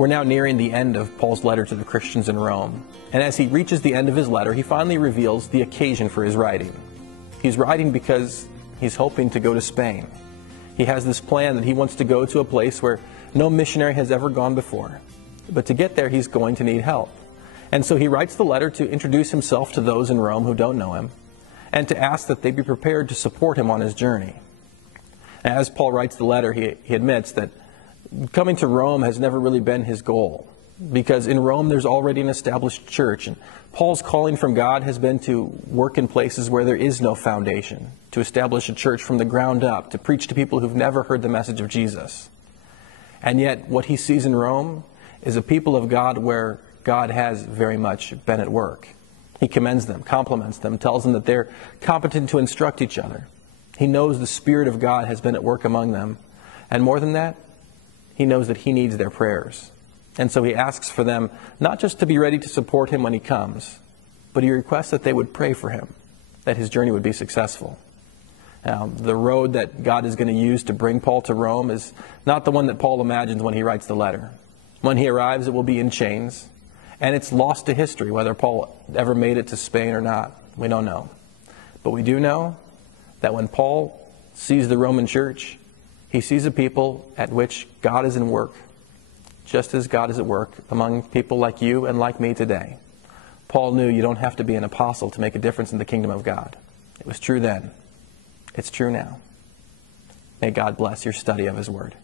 We're now nearing the end of Paul's letter to the Christians in Rome, and as he reaches the end of his letter, he finally reveals the occasion for his writing. He's writing because he's hoping to go to Spain. He has this plan that he wants to go to a place where no missionary has ever gone before. But to get there, he's going to need help. And so he writes the letter to introduce himself to those in Rome who don't know him, and to ask that they be prepared to support him on his journey. As Paul writes the letter, he admits that coming to Rome has never really been his goal, because in Rome there's already an established church, and Paul's calling from God has been to work in places where there is no foundation, to establish a church from the ground up, to preach to people who've never heard the message of Jesus. And yet what he sees in Rome is a people of God where God has very much been at work. He commends them, compliments them, tells them that they're competent to instruct each other. He knows the Spirit of God has been at work among them, and more than that, he knows that he needs their prayers. And so he asks for them not just to be ready to support him when he comes, but he requests that they would pray for him, that his journey would be successful. Now, the road that God is going to use to bring Paul to Rome is not the one that Paul imagines when he writes the letter. When he arrives, it will be in chains, and it's lost to history whether Paul ever made it to Spain or not. We don't know. But we do know that when Paul sees the Roman church, he sees a people at which God is in work, just as God is at work among people like you and like me today. Paul knew you don't have to be an apostle to make a difference in the kingdom of God. It was true then. It's true now. May God bless your study of his word.